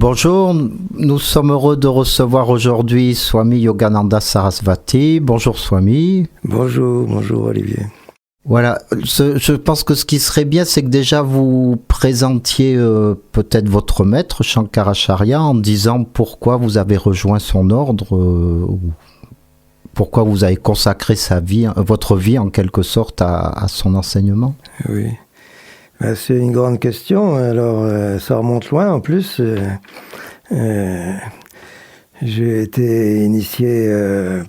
Bonjour, nous sommes heureux de recevoir aujourd'hui Swami Yogananda Sarasvati. Bonjour Swami. Bonjour Olivier. Voilà, je pense que ce qui serait bien, c'est que déjà vous présentiez peut-être votre maître, Shankaracharya, en disant pourquoi vous avez rejoint son ordre, pourquoi vous avez consacré votre vie en quelque sorte à son enseignement. Oui. C'est une grande question, alors ça remonte loin en plus. J'ai été initié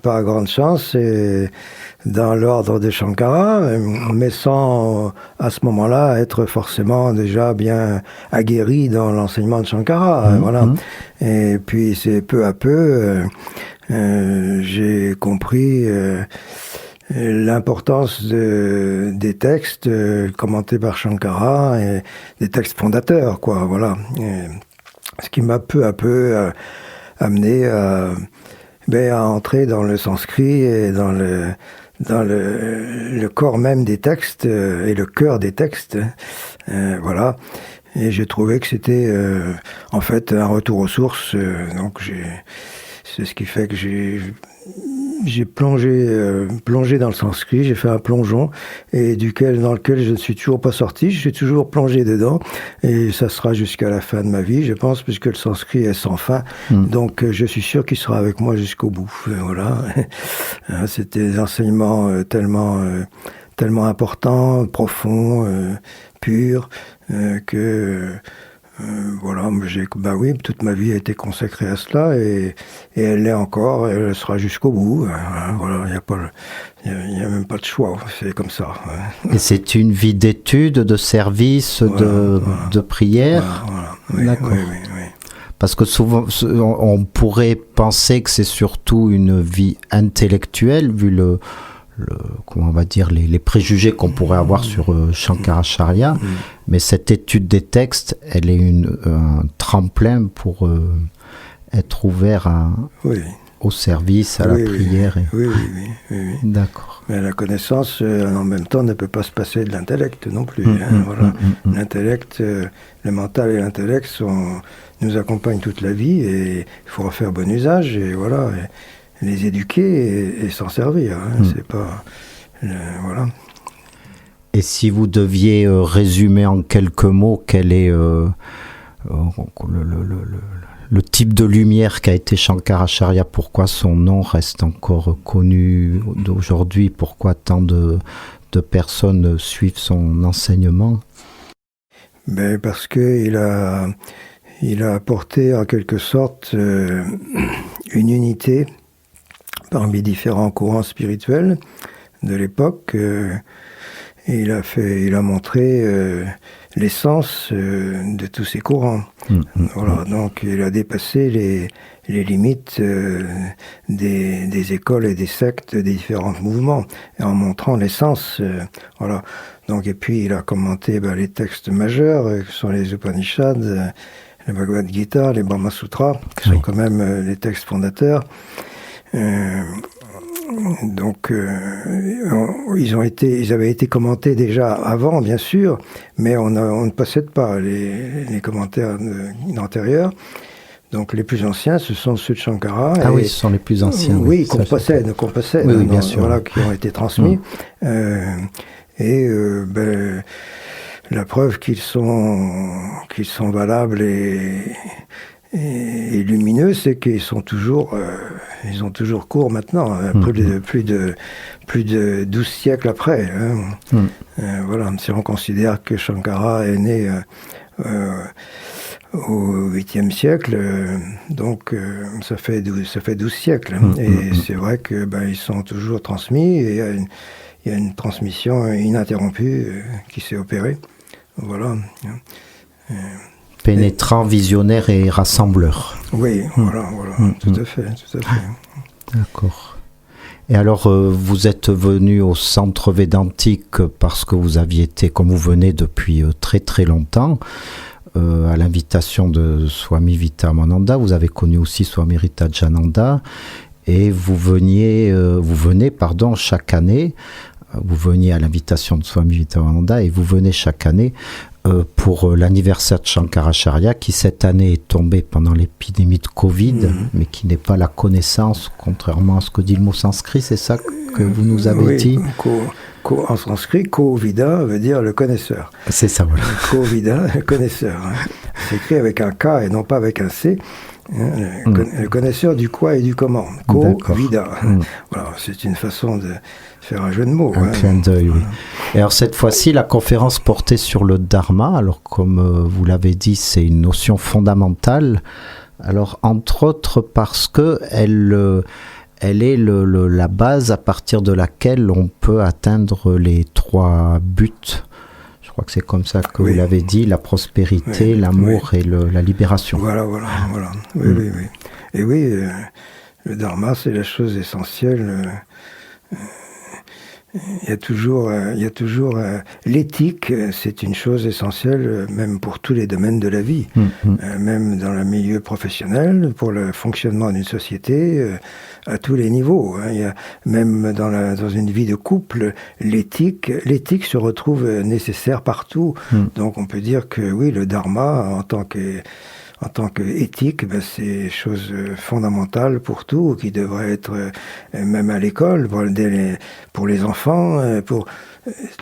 par grande chance dans l'ordre de Shankara, mais sans à ce moment-là être forcément déjà bien aguerri dans l'enseignement de Shankara. Voilà. Et puis c'est peu à peu, j'ai compris l'importance des textes commentés par Shankara et des textes fondateurs, quoi, voilà. Ce qui m'a peu à peu amené à entrer dans le sanskrit et dans le corps même des textes et le cœur des textes, voilà. Et j'ai trouvé que c'était en fait un retour aux sources, donc c'est ce qui fait que j'ai plongé dans le sanskrit, j'ai fait un plongeon et dans lequel je ne suis toujours pas sorti, je suis toujours plongé dedans et ça sera jusqu'à la fin de ma vie, je pense, puisque le sanskrit est sans fin. Donc je suis sûr qu'il sera avec moi jusqu'au bout. Voilà. C'était des enseignements tellement importants, profonds, purs, que voilà, oui, toute ma vie a été consacrée à cela et elle l'est encore, et elle sera jusqu'au bout. Voilà, il n'y a même pas de choix, c'est comme ça. Et c'est une vie d'étude, de service, de prière. Oui, d'accord. Oui. Parce que souvent, on pourrait penser que c'est surtout une vie intellectuelle, vu comment on va dire, les préjugés qu'on pourrait avoir sur Shankaracharya, mais cette étude des textes, elle est un tremplin pour être ouvert au service, à la prière. Oui. D'accord. Mais la connaissance, en même temps, ne peut pas se passer de l'intellect non plus. Voilà. L'intellect, le mental et l'intellect nous accompagnent toute la vie et il faut en faire bon usage et voilà. Les éduquer et s'en servir. C'est pas... voilà. Et si vous deviez résumer en quelques mots quel est le type de lumière qu'a été Shankaracharya, pourquoi son nom reste encore connu d'aujourd'hui, pourquoi tant de personnes suivent son enseignement? Parce qu'il a apporté en quelque sorte une unité parmi différents courants spirituels de l'époque. Il a montré l'essence de tous ces courants. Voilà, donc il a dépassé les limites des écoles et des sectes des différents mouvements, en montrant l'essence. Voilà. Donc, et puis il a commenté les textes majeurs, qui sont les Upanishads, le Bhagavad Gita, les Brahma Sutras, qui sont quand même les textes fondateurs. Donc, ils avaient été commentés déjà avant, bien sûr, mais on ne possède pas les commentaires antérieurs. Donc, les plus anciens, ce sont ceux de Shankara. Oui, ce sont les plus anciens. Oui, qu'on possède. Oui, bien sûr. Voilà, qui ont été transmis. La preuve qu'ils sont valables et lumineux, c'est qu'ils sont toujours, ils ont toujours cours maintenant, plus de 12 siècles après. Voilà, si on considère que Shankara est né au 8e siècle, donc ça fait 12 siècles. Et c'est vrai que ils sont toujours transmis et il y a une transmission ininterrompue qui s'est opérée. Voilà. Pénétrant, visionnaire et rassembleur. Oui, voilà, tout à fait. D'accord. Et alors, vous êtes venu au centre védantique parce que vous aviez été, comme vous venez depuis très très longtemps, à l'invitation de Swami Vitamananda. Vous avez connu aussi Swami Ritajananda et vous venez chaque année. Vous veniez à l'invitation de Swami Vitamananda et vous venez chaque année pour l'anniversaire de Shankaracharya, qui cette année est tombé pendant l'épidémie de Covid, mais qui n'est pas la connaissance, contrairement à ce que dit le mot sanskrit, c'est ça que vous nous avez dit? En sanskrit, Ko-vida veut dire le connaisseur. C'est ça, voilà. Ko-vida, le connaisseur. Hein. C'est écrit avec un K et non pas avec un C. Le connaisseur du quoi et du comment. Ko-vida. Voilà, c'est une façon de faire un jeu de mots. Un clin d'œil, oui. Et alors cette fois-ci, la conférence portait sur le dharma. Alors comme vous l'avez dit, c'est une notion fondamentale. Alors entre autres parce que elle est la base à partir de laquelle on peut atteindre les 3 buts. Je crois que c'est comme ça que vous l'avez dit, la prospérité, l'amour et la libération. Voilà. Oui. Et oui, le dharma, c'est la chose essentielle. Il y a toujours l'éthique, c'est une chose essentielle, même pour tous les domaines de la vie, même dans le milieu professionnel, pour le fonctionnement d'une société, à tous les niveaux. Hein. Il y a, même dans une vie de couple, l'éthique se retrouve nécessaire partout. Donc on peut dire que oui, le dharma, en tant qu'éthique, c'est chose fondamentale pour tout, qui devrait être même à l'école, pour les enfants, pour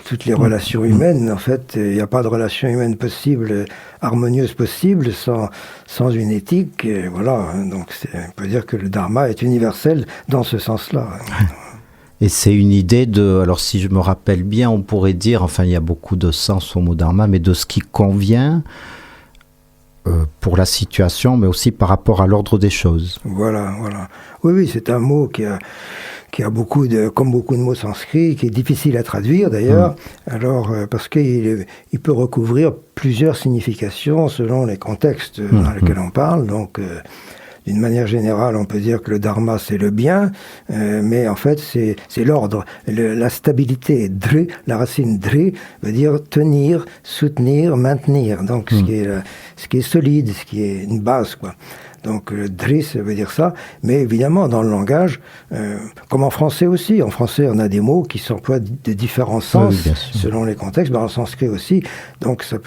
toutes les relations humaines. En fait, il n'y a pas de relation humaine harmonieuse possible sans une éthique. Et voilà, donc on peut dire que le dharma est universel dans ce sens-là. Et c'est une idée alors si je me rappelle bien, on pourrait dire, enfin il y a beaucoup de sens au mot dharma, mais de ce qui convient pour la situation, mais aussi par rapport à l'ordre des choses. Voilà. Oui, c'est un mot qui a comme beaucoup de mots sanscrits, qui est difficile à traduire d'ailleurs, alors parce qu'il peut recouvrir plusieurs significations selon les contextes dans lesquels on parle. Donc, d'une manière générale, on peut dire que le dharma, c'est le bien, mais en fait, c'est l'ordre, la stabilité. Dri, la racine dri veut dire tenir, soutenir, maintenir. Donc, ce qui est solide, ce qui est une base, quoi. Donc, dri, ça veut dire ça. Mais évidemment, dans le langage, comme en français aussi, en français, on a des mots qui s'emploient de différents sens selon les contextes. Dans le sanskrit aussi. Donc, ça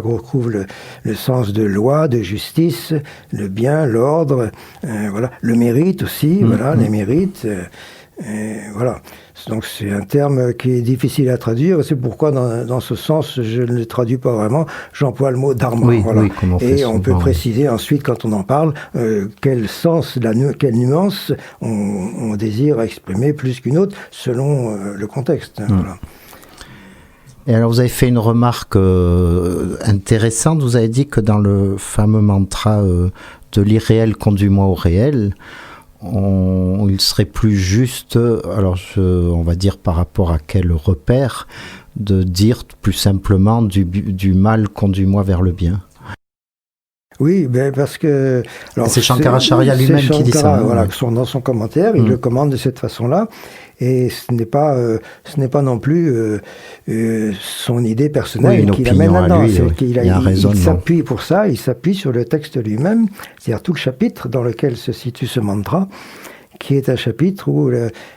recouvre le sens de loi, de justice, le bien, l'ordre, voilà. Le mérite aussi, voilà, les mérites. Voilà. Donc c'est un terme qui est difficile à traduire, c'est pourquoi dans ce sens je ne le traduis pas vraiment, j'emploie le mot dharma. Voilà. Et on peut préciser ensuite quand on en parle quel sens, quelle nuance on désire exprimer plus qu'une autre selon le contexte. Voilà. Et alors vous avez fait une remarque intéressante, vous avez dit que dans le fameux mantra de l'irréel conduis-moi au réel, il serait plus juste, alors on va dire par rapport à quel repère, de dire plus simplement du mal conduis-moi vers le bien. Oui, parce que... C'est Shankaracharya lui-même qui dit ça. Voilà, dans son commentaire, il le commande de cette façon-là. Et ce n'est pas non plus son idée personnelle qu'il amène là-dedans. Il s'appuie pour ça, il s'appuie sur le texte lui-même, c'est-à-dire tout le chapitre dans lequel se situe ce mantra, qui est un chapitre où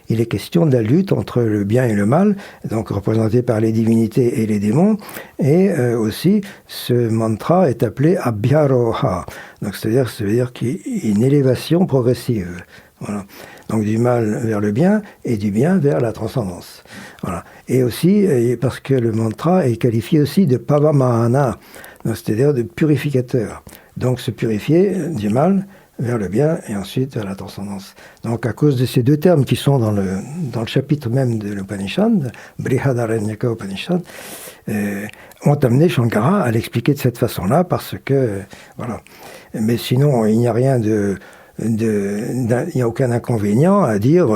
il est question de la lutte entre le bien et le mal, donc représenté par les divinités et les démons, et aussi ce mantra est appelé Abhyaroha, donc ça veut dire qu'il y a une élévation progressive. Voilà. Donc du mal vers le bien et du bien vers la transcendance. Voilà. Et aussi parce que le mantra est qualifié aussi de pavamahana, c'est-à-dire de purificateur. Donc se purifier du mal vers le bien et ensuite vers la transcendance. Donc à cause de ces deux termes qui sont dans le chapitre même de l'Upanishad, Brihadaranyaka Upanishad, ont amené Shankara à l'expliquer de cette façon-là parce que voilà. Mais sinon il n'y a rien il n'y a aucun inconvénient à dire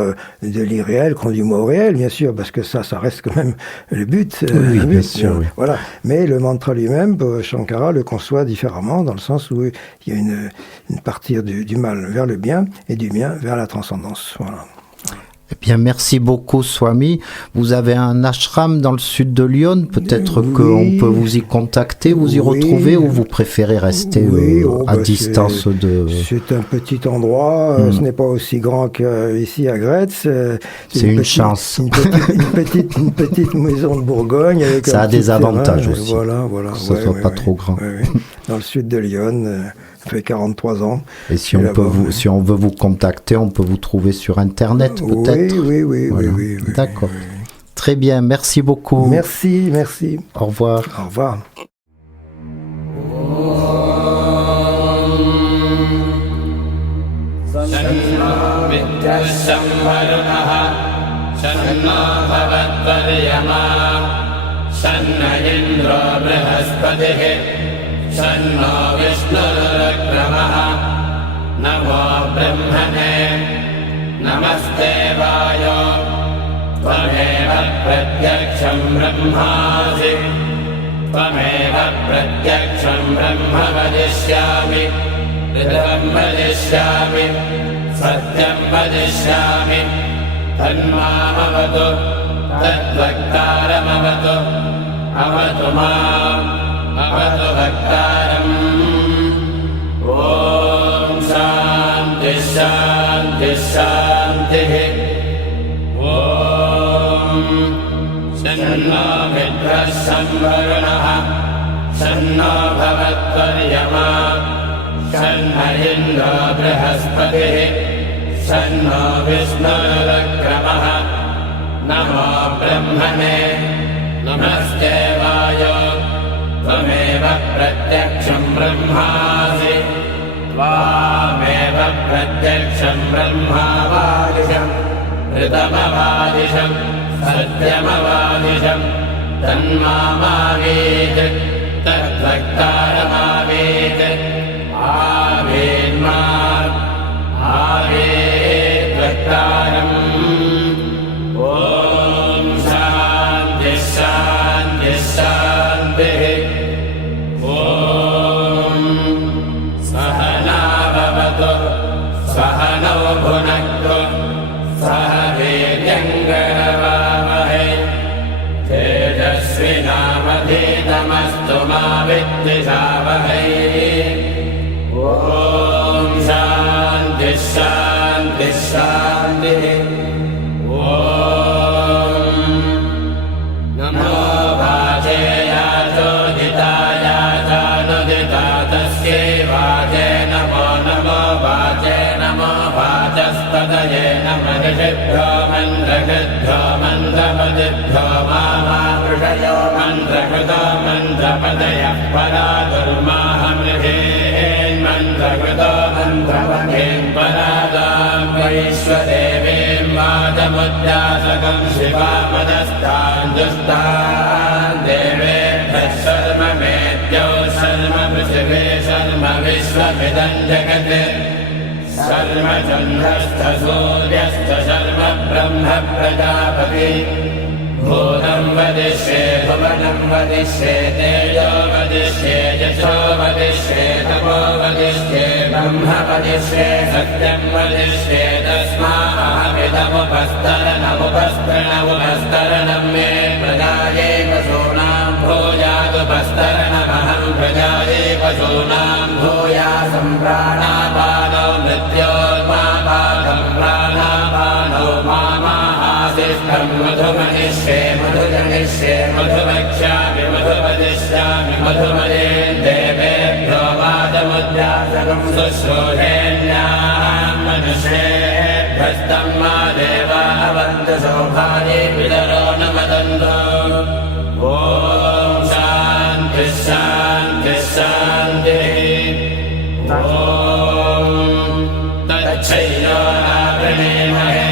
de l'irréel conduis-moi au réel, bien sûr, parce que ça reste quand même le but. Oui, bien sûr. Oui. Voilà. Mais le mantra lui-même, Shankara le conçoit différemment, dans le sens où il y a une partie du mal vers le bien et du bien vers la transcendance. Voilà. Eh bien, merci beaucoup, Swami. Vous avez un ashram dans le sud de Lyon. Peut-être qu'on peut vous y contacter, vous y retrouver, ou vous préférez rester à distance de... C'est un petit endroit. Ce n'est pas aussi grand qu'ici à Gretz. C'est une chance. Une petite maison de Bourgogne. Avec ça a des avantages aussi. Voilà. Que ce soit pas trop grand. Dans le sud de Lyon. Ça fait 43 ans. Et si on veut vous contacter, on peut vous trouver sur Internet, peut-être. Oui. D'accord. Très bien, merci beaucoup. Merci. Au revoir. Au revoir. शन्नो विष्णुरुक्रमः नमो ब्रह्मणे नमस्ते वायो त्वमेव प्रत्यक्षं ब्रह्मासि त्वमेव प्रत्यक्षं ब्रह्म वदिष्यामि ऋतं वदिष्यामि सत्यं वदिष्यामि तन्मामवतु तद्वक्तारमवतु अवतु माम् अवतु भक्तारम् ॐ शान्तिः ॐ शन्नो मित्रः संवरुणः शन्नो भवत्वर्यमा शन्न इन्द्रो बृहस्पतिः शन्नो विष्णुरुक्रमः नमो ब्रह्मणे नमस्ते वायो त्वमेव प्रत्यक्षं ब्रह्मासि त्वामेव प्रत्यक्षं ब्रह्मावादिशं ऋतमवादिशं सत्यमवादिशं तन्मामावीत् तद्वक्तारमावीत् आवेत् वक्तारम् ॐ शान्तिः सहनौ भुनक्तु सह वीर्यङ्करवावहै तेजस्विनावधीतमस्तु मा विद्विषावहै ॐ शान्तिः ॐ नमो वाचेया चोदिताय चानुदिता तस्यै वाचे नमो वाचे नमो वाचस्पतये नमः ऋषिभ्यो मन्त्रकृद्भ्यो मन्त्रपदिभ्यो मामावृषयो मन्त्रकृतो मन्त्रपदयः परा दुर्माहमृहेन्मन्त्रकृतो मन्त्रपदेन् परादां वैश्वदेवीं वाचमुद्यासकं शिवामदस्तान् दुष्टान् देवेभ्यः शर्ममेत्यौ शर्म पृथिवे शर्म विश्वमिदं जगत् शर्म चन्द्रश्च सूर्यश्च शर्म ब्रह्म प्रजापति भूतं वदिष्ये भुवनं वदिष्ये तेजो वदिष्ये यशो वदिष्ये तपो वदिष्ये ब्रह्म वदिष्ये सत्यं वदिष्ये तस्माहमिदमुपस्तरणमुपस्तरणमुपस्तरणं मे प्रजाये पशूनां भूयादुपस्तरणमहं प्रजाये पशूनां भूयासं प्राणापानौ मृत्योर्मापादं प्राणापानौ मामाहासिष्ठं मधुमनिष्ये मधुजनिष्ये मधुवक्ष्यामि मधुवदिष्यामि मधुमयेन् देवेभ्यो वाचमुद्यासकं शुश्रूषेण्यां मनुष्येभ्यस्तं मा देवा अवन्तु सौभाये पितरो न वदन्तु ॐ शान्तिः ॐ तच्छैलो आवृणीमहे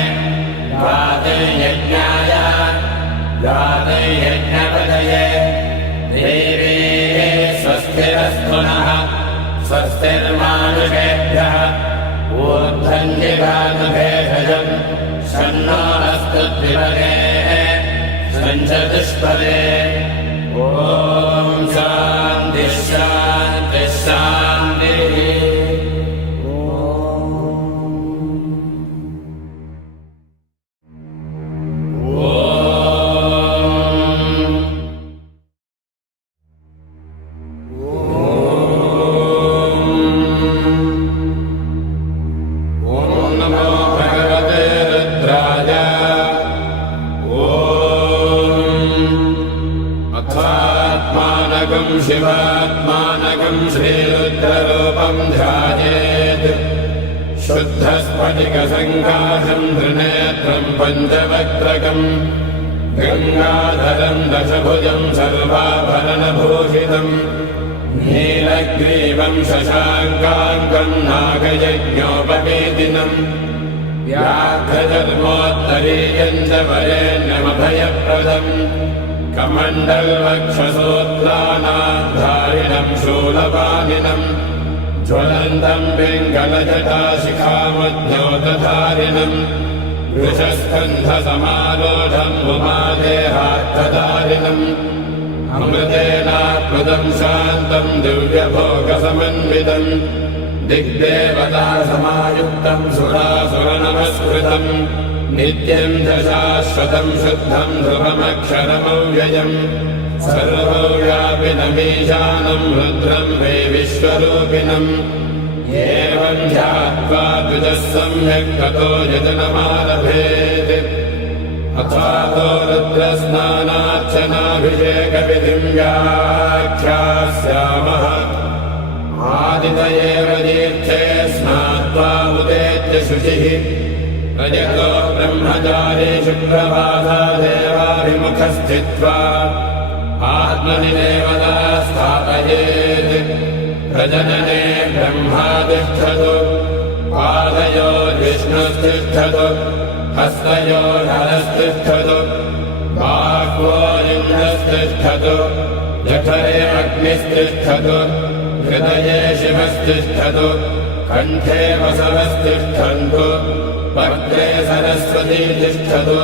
गातयज्ञपदये देवी स्वस्तिरस्तु नः स्वस्तिर्मानुषेभ्यः ऊर्ध्वन्दिगातुभेषजं शन्नो अस्तु द्विपदे सञ्चतुष्पदे ॐ शान्तिः शुद्धस्फटिकसङ्काशम् त्रिनेत्रम् पञ्चवक्त्रकम् गङ्गाधरम् दशभुजम् सर्वाभरणभूषितम् नीलग्रीवम् शशाङ्काङ्कम् नागयज्ञोपवेदिनम् व्याघ्रधर्मोत्तरीयम् च वरेण्यमभयप्रदम् कमण्डलवक्षसूत्राणाधारिणम् शूलपाणिनम् ज्वलन्तम् पिङ्गलजटाशिखामद्योतधारिणम् वृषस्कन्धसमारोढम् उमादेहार्थधारिणम् अमृतेनाप्लुतम् शान्तम् दिव्यभोगसमन्वितम् दिग्देवता समायुक्तम् सुरासुरनमस्कृतम् नित्यम् च शाश्वतम् शुद्धम् ध्रुवमक्षरमव्ययम् सर्वव्यापिनमीशानम् रुद्रम् वै विश्वरूपिणम् एवम् ध्यात्वा द्विजः सम्यक् ततो यजनमारभेत् अथातो रुद्रस्नानार्चनाभिषेकविधिम् व्याख्यास्यामः आदितयेव तीर्थे स्नात्वा उदेत्य शुचिः रजतो ब्रह्मचारी शुक्रवासादेवाभिमुखस्थित्वा आत्मनि देवता स्थापयेत् प्रजनने ब्रह्मा तिष्ठतु पादयोर्विष्णुस्तिष्ठतु हस्तयोर्हरस्तिष्ठतु बाह्वोरिन्द्रस्तिष्ठतु जठरे अग्निस्तिष्ठतु हृदये शिवस्तिष्ठतु कण्ठे वसवस्तिष्ठन्तु वक्त्रे सरस्वती तिष्ठतु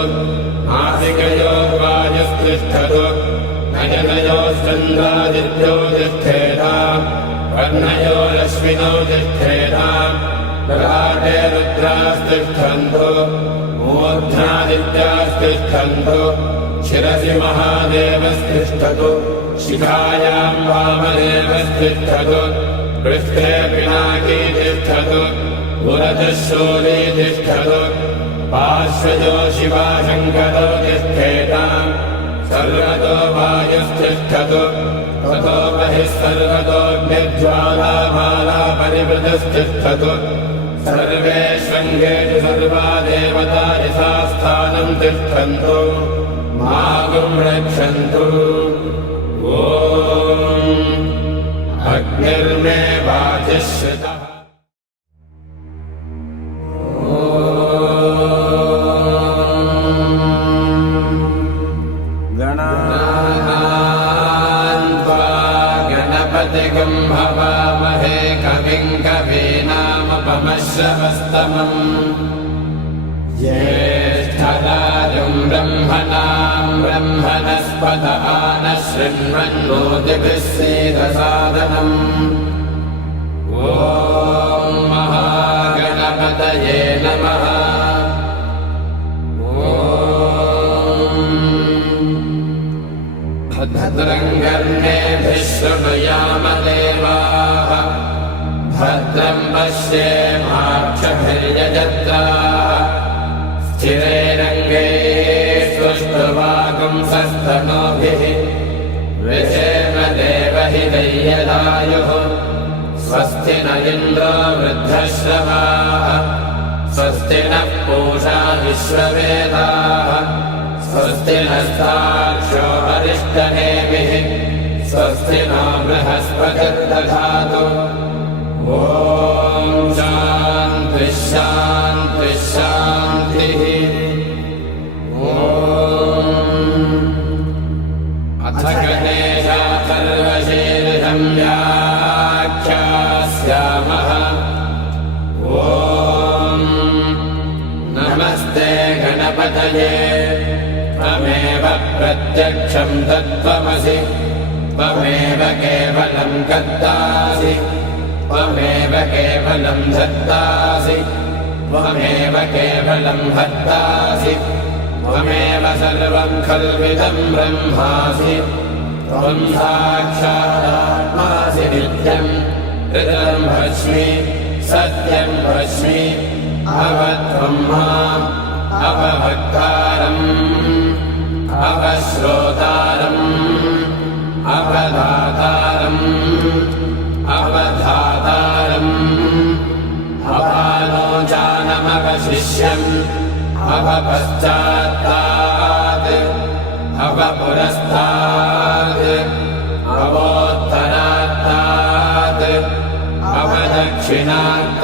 नासिकयोर्वायुस्तिष्ठतु नयनयोश्चन्द्रादित्यो तिष्ठेताम् कर्णयोरश्विनौ तिष्ठेताम् ललाटे रुद्रास्तिष्ठन्तु मूर्ध्नादित्यास्तिष्ठन्तु शिरसि महादेवस्तिष्ठतु शिखायाम् वामदेवस्तिष्ठतु पृष्ठे पिनाकी तिष्ठतु पुरतः शूली तिष्ठतु पार्श्वजो शिवाशङ्करो तिष्ठेताम् सर्वतो वायुस्तिष्ठतु ततो बहिः सर्वतोऽग्निज्वालामाला परिवृतस्तिष्ठतु सर्वेष्वङ्गेषु सर्वा देवता यथा स्थानम् तिष्ठन्तु मागुम् रक्षन्तु ॐ अग्निर्मे वाजिश्रितः गणपतिगम्भवामहे कविम् कवीनामुपमश्रवस्तमम् ज्येष्ठराजम् ब्रह्मणाम् ब्रह्मणस्पत आनः शृण्वन्नोतिभिः सीदसादनम् ॐ महागणपतये नमः। भद्रम् कर्णेभिः शृणुयाम देवाः भद्रम् पश्येमाक्षभिर्यजत्राः स्थिरैरङ्गैः सुष्ठुवागुंसस्तनूभिः विषेम देवहितैर्यदायुः स्वस्ति न इन्द्रो वृद्धश्रवाः स्वस्ति नः पूषा विश्ववेदाः स्वस्ति नस्तार्क्ष्यो अरिष्टनेमिः स्वस्ति नो बृहस्पतिर्दधातु ॐ शान्तिः शान्तिः शान्तिः। अथ गणेशाथर्वशीर्षं व्याख्यास्यामः। ॐ नमस्ते गणपतये त्वमेव प्रत्यक्षम् तत्त्वमसि त्वमेव केवलम् कर्तासि त्वमेव केवलम् धर्तासि त्वमेव केवलम् हर्तासि त्वमेव सर्वम् खल्विदम् ब्रह्मासि त्वम् साक्षादात्मासि नित्यम् ऋतम् भस्मि सत्यम् भस्मि अवत्वम् माम् अपभक्तारम् अपश्रोतारम् अपधातारम् अपधातारम् अपानो शिष्यम् अवपश्चात्तात् अवपुरस्तात् अवोत्तरात्तात् अवदक्षिणात्तात्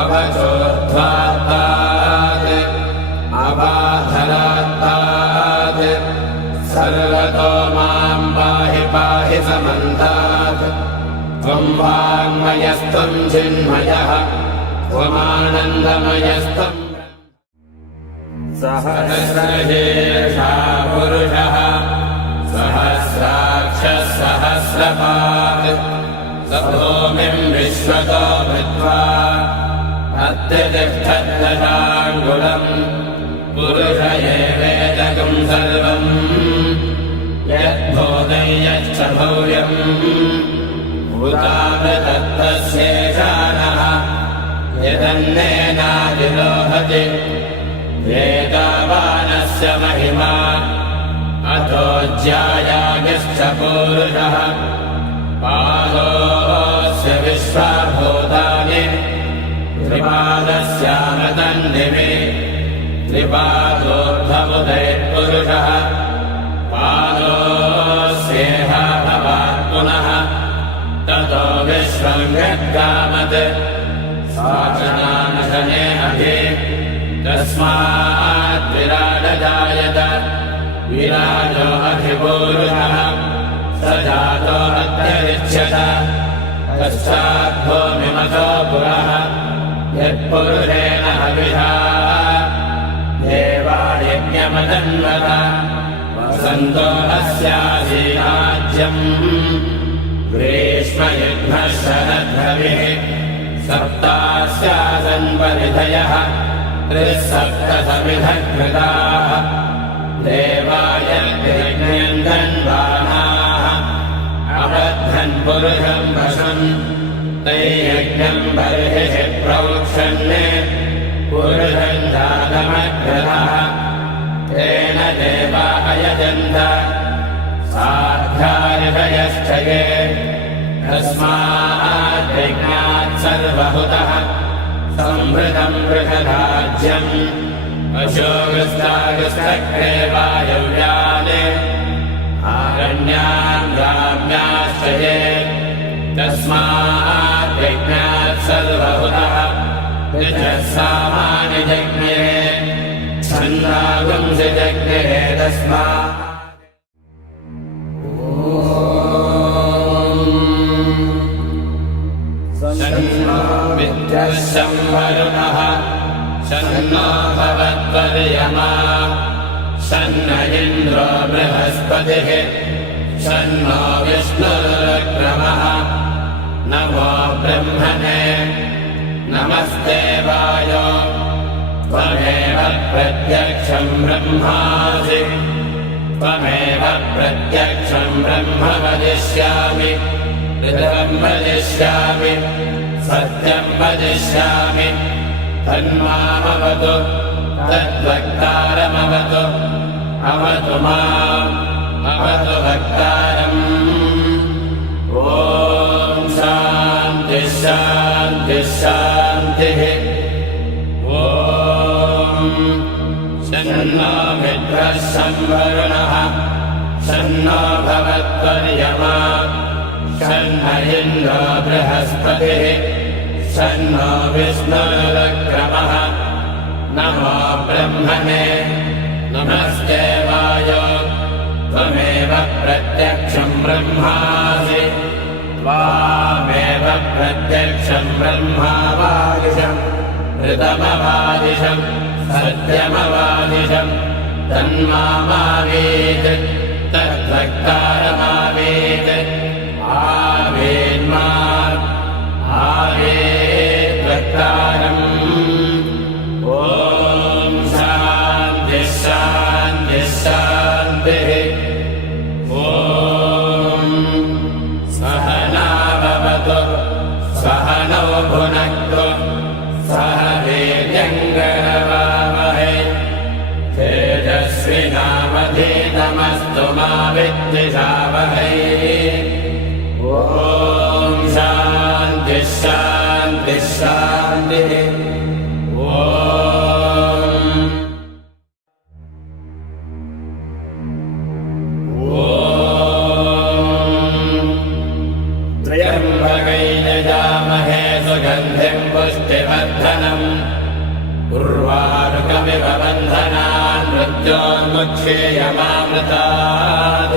अवचोर्ध्वात्तात् अवाधरात्तात् सर्वतो मां पाहि पाहि समन्तात् त्वं वाङ्मयस्त्वं चिन्मयः त्वमानन्दमयस्त्वम् सहस्रशीर्षा पुरुषः सहस्राक्षः सहस्रपात् स भूमिं विश्वतो भृत्वा अत्यतिष्ठद्दशाङ्गुलम् पुरुष एवेदकं सर्वम् यद्भूतं यच्च भव्यम् भूतामृतत्तस्येषानः यदन्नेनादिलोहति वेदावानस्य महिमा अतो ज्यायागिश्च पूरुषः पादोऽस्य विश्वभूतानि त्रिपादस्यामतन्दिवे त्रिपादोऽर्धमुदयत्पुरुषः पादोऽस्येह भवात् पुनः ततो विश्वं यद्गामत् साचनानशने अभि तस्मात् विराजजायत विराजो अधिपूरुषः स जातो अत्यरिच्यत पश्चात् भूमिमतो पुरः यत्पुरुषेण हविषा देवायज्ञमतन्वत वसन्तो अस्यासीनाज्यम् ग्रीष्मयुग्मः शरद्रविः सप्तास्यासन् परिधयः त्रिसप्तसमिधः कृताः देवाय यज्ञन्धन्वानाः अबद्धन् पुरुषं वशन् तैयज्ञम् बर्हिः प्रोक्षन् पुरुषं जातमग्रतः तेन देवा अयजन्त साध्यार्हयश्च ये तस्मात् यज्ञात् सर्वहुतः संवृतं वृषधाज्यम् अशोगस्तागस्तग्रे वायव्यान् आरण्यान् ग्राम्याश्च ये तस्मात् यज्ञात् सर्वहुतः सामानि यज्ञे छन्दागुंसि यज्ञे तस्मात् विद्यशंवरुणः शन्नो भवत्वर्यमा शन्न इन्द्रो बृहस्पतिः शन्नो विष्णुरुक्रमः नमो ब्रह्मणे नमस्ते वायो त्वमेव प्रत्यक्षं ब्रह्मासि त्वमेव प्रत्यक्षं ब्रह्म वदिष्यामि ऋतं वदिष्यामि सत्यं वदिष्यामि तन्मामवतु तद्वक्तारमवतु अवतु माम् अवतु वक्तारम् ॐ शान्तिः शान्तिः शान्तिः ॐ शन्नो मित्रः संवरुणः शन्नो भवत्वर्यमा शन्न इन्द्रो बृहस्पतिः शन्नो विष्णुरुक्रमः नमो ब्रह्मणे नमस्ते वायो त्वमेव प्रत्यक्षं ब्रह्मासि त्वामेव प्रत्यक्षं ब्रह्मावादिशम् ऋतमवादिशम् सत्यमवादिशम् तन्मामावीत् तद्वक्तारमावीत् आवेन्मा आवेद्वक्तारम् ॐ शान्तिः शान्तिः शान्तिः ॐ सहनाववतु सहनौ भुनक्तु सह वीर्यङ्करवावहै तेजस्विनावधीतमस्तु मा विद्विषावहै ॐ शान्तिः शान्तिः शान्तिः सुगन्धिम् पुष्टिवर्धनम् उर्वारुकमिव बन्धनान् मृत्योन्मुक्षेयमामृतात्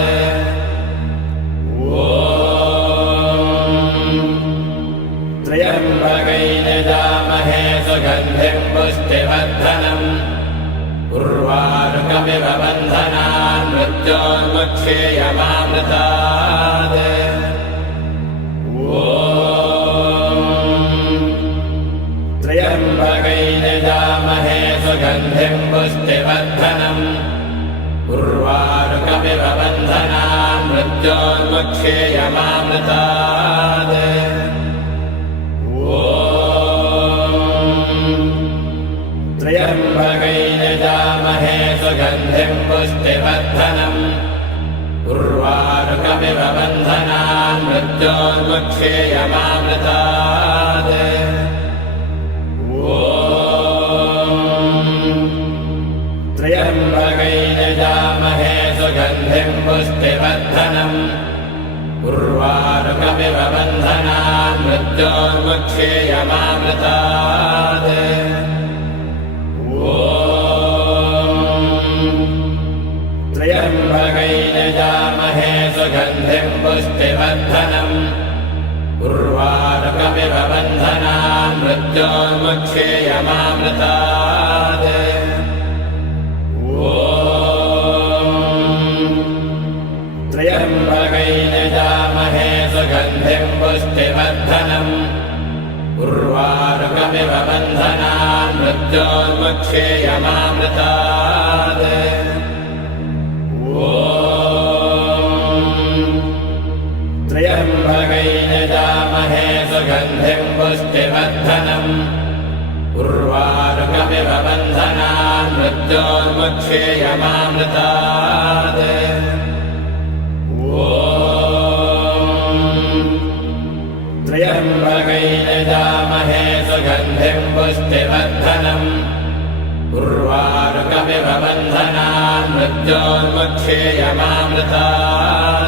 त्र्यम्बकैर्यजामहे सुगन्धिम् पुष्टिवर्धनम् उर्वारुकमिव बन्धनान् मृत्योन्मुक्षेयमामृतात् त्र्यम्बकैर्यजामहे सुगन्धिम् पुष्टिवर्धनम् उर्वारुकमिव बन्धनान् मृत्योन्मुक्षेयमामृतात् त्र्यम्बकैर्यजामहे सुगन्धिम् पुष्टिवर्धनम् उर्वारुकमिव बन्धनान् मृत्योन्मुक्षेयमामृतात् त्र्यम्बकैर्यजामहे सुगन्धिम् पुष्टिवर्धनम् उर्वारुकमिव बन्धनान् मृत्योन्मुक्षेयमामृतात् त्र्यम्बकैर्यजामहे सुगन्धिम् पुष्टिवर्धनम् उर्वारुकमिव बन्धनान् मृत्योन्मुक्षेयमामृतात् त्र्यम्बकैर्यजामहे सुगन्धिम् पुष्टिवर्धनम् उर्वारुकमिव बन्धनान् मृत्योन्मुक्षेयमामृतात् त्र्यम्बकैर्यजामहे सुगन्धिम् पुष्टिवर्धनम् उर्वारुकमिव बन्धनान् मृत्योन्मुक्षेयमामृतात् त्र्यम्बकैर्यजामहे सुगन्धिम् पुष्टिवर्धनम् उर्वारुकमिव बन्धनान् मृत्योन्मुक्षेयमामृतात्